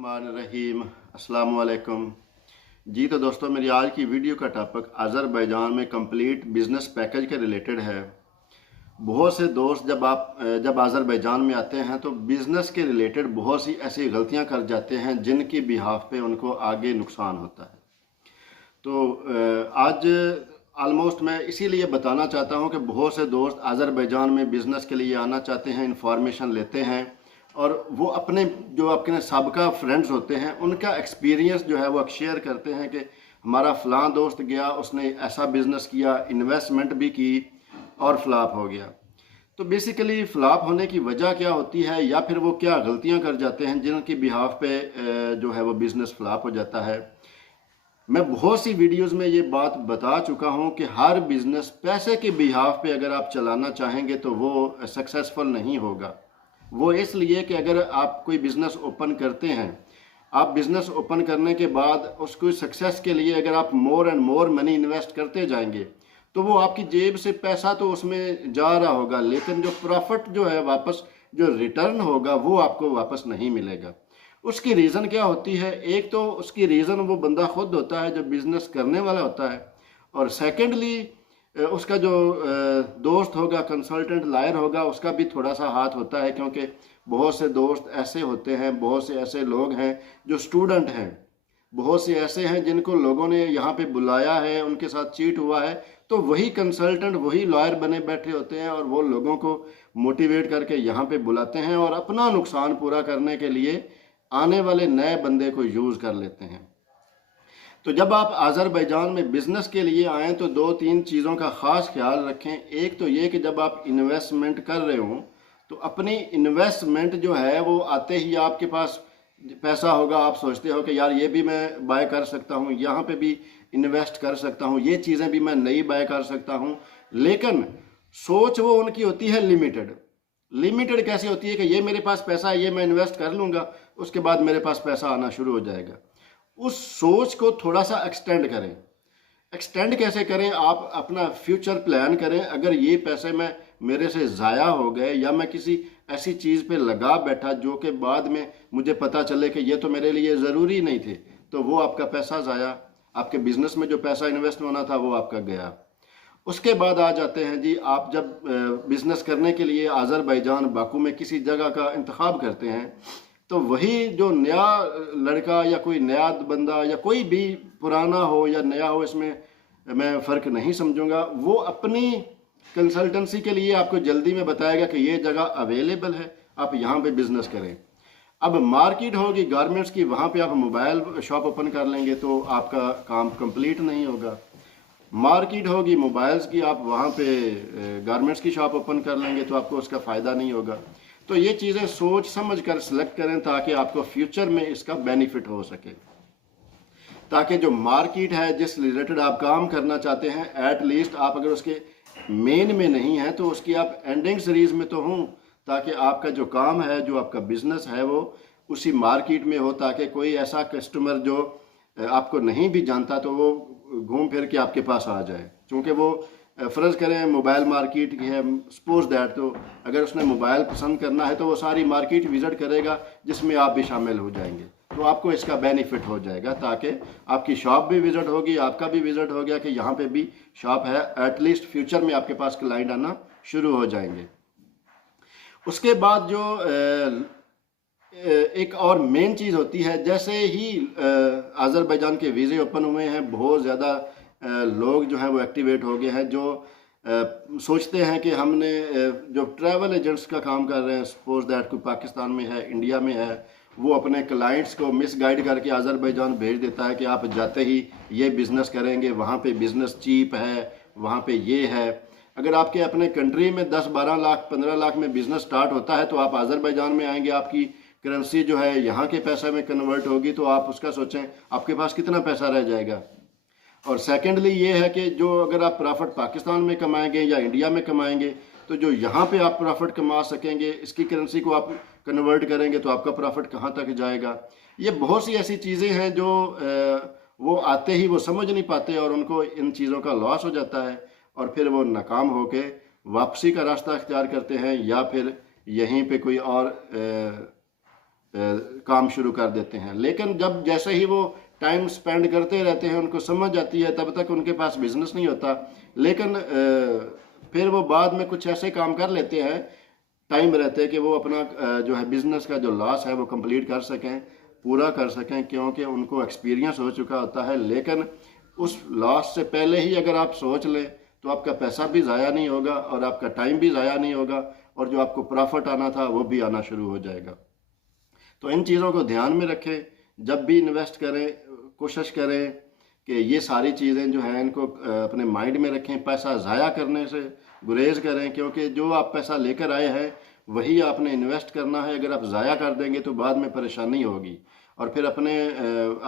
रहीम अस्सलाम वालेकुम जी। तो दोस्तों, मेरी आज की वीडियो का टॉपिक अज़रबैजान में कंप्लीट बिज़नेस पैकेज के रिलेटेड है। बहुत से दोस्त जब अज़रबैजान में आते हैं तो बिज़नेस के रिलेटेड बहुत सी ऐसी गलतियां कर जाते हैं जिनकी बिहाफ पे उनको आगे नुकसान होता है। तो आज ऑलमोस्ट मैं इसीलिए बताना चाहता हूं कि बहुत से दोस्त अज़रबैजान में बिज़नेस के लिए आना चाहते हैं, इंफॉर्मेशन लेते हैं और वो अपने जो आपके सबका फ्रेंड्स होते हैं उनका एक्सपीरियंस जो है वो शेयर करते हैं कि हमारा फ़लाँ दोस्त गया, उसने ऐसा बिज़नेस किया, इन्वेस्टमेंट भी की और फ्लॉप हो गया। तो बेसिकली फ्लॉप होने की वजह क्या होती है या फिर वो क्या गलतियां कर जाते हैं जिनकी बिहाफ पे जो है वो बिज़नेस फ्लॉप हो जाता है। मैं बहुत सी वीडियोस में ये बात बता चुका हूँ कि हर बिज़नेस पैसे के बिहाफ पे अगर आप चलाना चाहेंगे तो वो सक्सेसफुल नहीं होगा। वो इसलिए कि अगर आप कोई बिज़नेस ओपन करते हैं, आप बिज़नेस ओपन करने के बाद उसको सक्सेस के लिए अगर आप more and more money invest करते जाएंगे तो वो आपकी जेब से पैसा तो उसमें जा रहा होगा, लेकिन जो प्रॉफिट जो है वापस जो रिटर्न होगा वो आपको वापस नहीं मिलेगा। उसकी रीज़न क्या होती है? एक तो उसकी रीज़न वो बंदा खुद होता है जो बिज़नेस करने वाला होता है, और सेकेंडली उसका जो दोस्त होगा, कंसल्टेंट लायर होगा, उसका भी थोड़ा सा हाथ होता है, क्योंकि बहुत से दोस्त ऐसे होते हैं, बहुत से ऐसे लोग हैं जो स्टूडेंट हैं, बहुत से ऐसे हैं जिनको लोगों ने यहाँ पे बुलाया है, उनके साथ चीट हुआ है, तो वही कंसल्टेंट वही लॉयर बने बैठे होते हैं और वो लोगों को मोटिवेट करके यहाँ पे बुलाते हैं और अपना नुकसान पूरा करने के लिए आने वाले नए बंदे को यूज़ कर लेते हैं। तो जब आप अज़रबैजान में बिज़नेस के लिए आएँ तो दो तीन चीज़ों का ख़ास ख्याल रखें। एक तो ये कि जब आप इन्वेस्टमेंट कर रहे हों तो अपनी इन्वेस्टमेंट जो है वो आते ही आपके पास पैसा होगा, आप सोचते हो कि यार ये भी मैं बाय कर सकता हूँ, यहाँ पे भी इन्वेस्ट कर सकता हूँ, ये चीज़ें भी मैं नई बाय कर सकता हूँ, लेकिन सोच वो उनकी होती है लिमिटेड। लिमिटेड कैसे होती है कि ये मेरे पास पैसा है, ये मैं इन्वेस्ट कर लूँगा, उसके बाद मेरे पास पैसा आना शुरू हो जाएगा। उस सोच को थोड़ा सा एक्सटेंड करें। एक्सटेंड कैसे करें? आप अपना फ्यूचर प्लान करें। अगर ये पैसे मैं मेरे से ज़ाया हो गए या मैं किसी ऐसी चीज़ पे लगा बैठा जो कि बाद में मुझे पता चले कि ये तो मेरे लिए ज़रूरी नहीं थे, तो वो आपका पैसा ज़ाया, आपके बिज़नेस में जो पैसा इन्वेस्ट होना था वो आपका गया। उसके बाद आ जाते हैं जी, आप जब बिज़नेस करने के लिए अज़रबैजान बाकू में किसी जगह का इंतखाब करते हैं तो वही जो नया लड़का या कोई नया बंदा या कोई भी पुराना हो या नया हो, इसमें मैं फ़र्क नहीं समझूंगा, वो अपनी कंसल्टेंसी के लिए आपको जल्दी में बताएगा कि ये जगह अवेलेबल है, आप यहाँ पे बिज़नेस करें। अब मार्केट होगी गारमेंट्स की, वहाँ पे आप मोबाइल शॉप ओपन कर लेंगे तो आपका काम कंप्लीट नहीं होगा। मार्केट होगी मोबाइल्स की, आप वहाँ पे गारमेंट्स की शॉप ओपन कर लेंगे तो आपको उसका फ़ायदा नहीं होगा। तो ये चीज़ें सोच समझ कर सिलेक्ट करें ताकि आपको फ्यूचर में इसका बेनिफिट हो सके, ताकि जो मार्केट है जिस रिलेटेड आप काम करना चाहते हैं, एट लीस्ट आप अगर उसके मेन में नहीं हैं तो उसकी आप एंडिंग सीरीज में तो हों, ताकि आपका जो काम है, जो आपका बिजनेस है, वो उसी मार्केट में हो, ताकि कोई ऐसा कस्टमर जो आपको नहीं भी जानता तो वो घूम फिर के आपके पास आ जाए। क्योंकि वो फ़र्ज़ करें मोबाइल मार्केट की है, सपोज दैट, तो अगर उसने मोबाइल पसंद करना है तो वो सारी मार्केट विज़िट करेगा जिसमें आप भी शामिल हो जाएंगे, तो आपको इसका बेनिफिट हो जाएगा, ताकि आपकी शॉप भी विज़िट होगी, आपका भी विज़िट हो गया कि यहाँ पे भी शॉप है, एटलीस्ट फ्यूचर में आपके पास क्लाइंट आना शुरू हो जाएंगे। उसके बाद जो एक और मेन चीज़ होती है, जैसे ही अज़रबैजान के वीज़े ओपन हुए हैं, बहुत ज़्यादा लोग जो हैं वो एक्टिवेट हो गए हैं, जो सोचते हैं कि हमने जो ट्रैवल एजेंट्स का काम कर रहे हैं, सपोज दैट कोई पाकिस्तान में है, इंडिया में है, वो अपने क्लाइंट्स को मिसगाइड करके अज़रबैजान भेज देता है कि आप जाते ही ये बिज़नेस करेंगे, वहाँ पे बिज़नेस चीप है, वहाँ पे ये है। अगर आपके अपने कंट्री में 10-12 लाख 15 लाख में बिज़नेस स्टार्ट होता है तो आप अज़रबैजान में आएंगे, आपकी करेंसी जो है यहाँ के पैसे में कन्वर्ट होगी, तो आप उसका सोचें आपके पास कितना पैसा रह जाएगा। और सेकेंडली ये है कि जो अगर आप प्रॉफिट पाकिस्तान में कमाएंगे या इंडिया में कमाएंगे तो जो यहाँ पे आप प्रॉफिट कमा सकेंगे, इसकी करेंसी को आप कन्वर्ट करेंगे तो आपका प्रॉफिट कहाँ तक जाएगा। ये बहुत सी ऐसी चीज़ें हैं जो वो आते ही वो समझ नहीं पाते और उनको इन चीज़ों का लॉस हो जाता है और फिर वो नाकाम होके वापसी का रास्ता अख्तियार करते हैं या फिर यहीं पे कोई और काम शुरू कर देते हैं। लेकिन जब जैसे ही वो टाइम स्पेंड करते रहते हैं, उनको समझ आती है, तब तक उनके पास बिजनेस नहीं होता। लेकिन फिर वो बाद में कुछ ऐसे काम कर लेते हैं टाइम रहते कि वो अपना जो है बिजनेस का जो लॉस है वो कंप्लीट कर सकें, पूरा कर सकें, क्योंकि उनको एक्सपीरियंस हो चुका होता है। लेकिन उस लॉस से पहले ही अगर आप सोच लें तो आपका पैसा भी ज़ाया नहीं होगा और आपका टाइम भी ज़ाया नहीं होगा, और जो आपको प्रॉफिट आना था वो भी आना शुरू हो जाएगा। तो इन चीज़ों को ध्यान में रखें, जब भी इन्वेस्ट करें कोशिश करें कि ये सारी चीज़ें जो हैं इनको अपने माइंड में रखें। पैसा ज़ाया करने से गुरेज करें, क्योंकि जो आप पैसा लेकर आए हैं वही आपने इन्वेस्ट करना है। अगर आप ज़ाया कर देंगे तो बाद में परेशानी होगी। और फिर अपने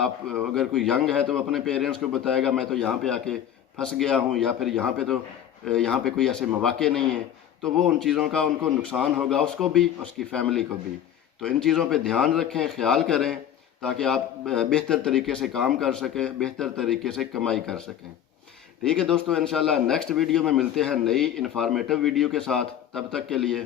आप अगर कोई यंग है तो अपने पेरेंट्स को बताएगा मैं तो यहाँ पे आके फंस गया हूँ, या फिर यहाँ पे कोई ऐसे मौके नहीं है, तो वो उन चीज़ों का उनको नुकसान होगा, उसको भी, उसकी फैमिली को भी। तो इन चीज़ों पे ध्यान रखें, ख्याल करें, ताकि आप बेहतर तरीके से काम कर सकें, बेहतर तरीके से कमाई कर सकें। ठीक है दोस्तों, इंशाल्लाह नेक्स्ट वीडियो में मिलते हैं नई इन्फॉर्मेटिव वीडियो के साथ। तब तक के लिए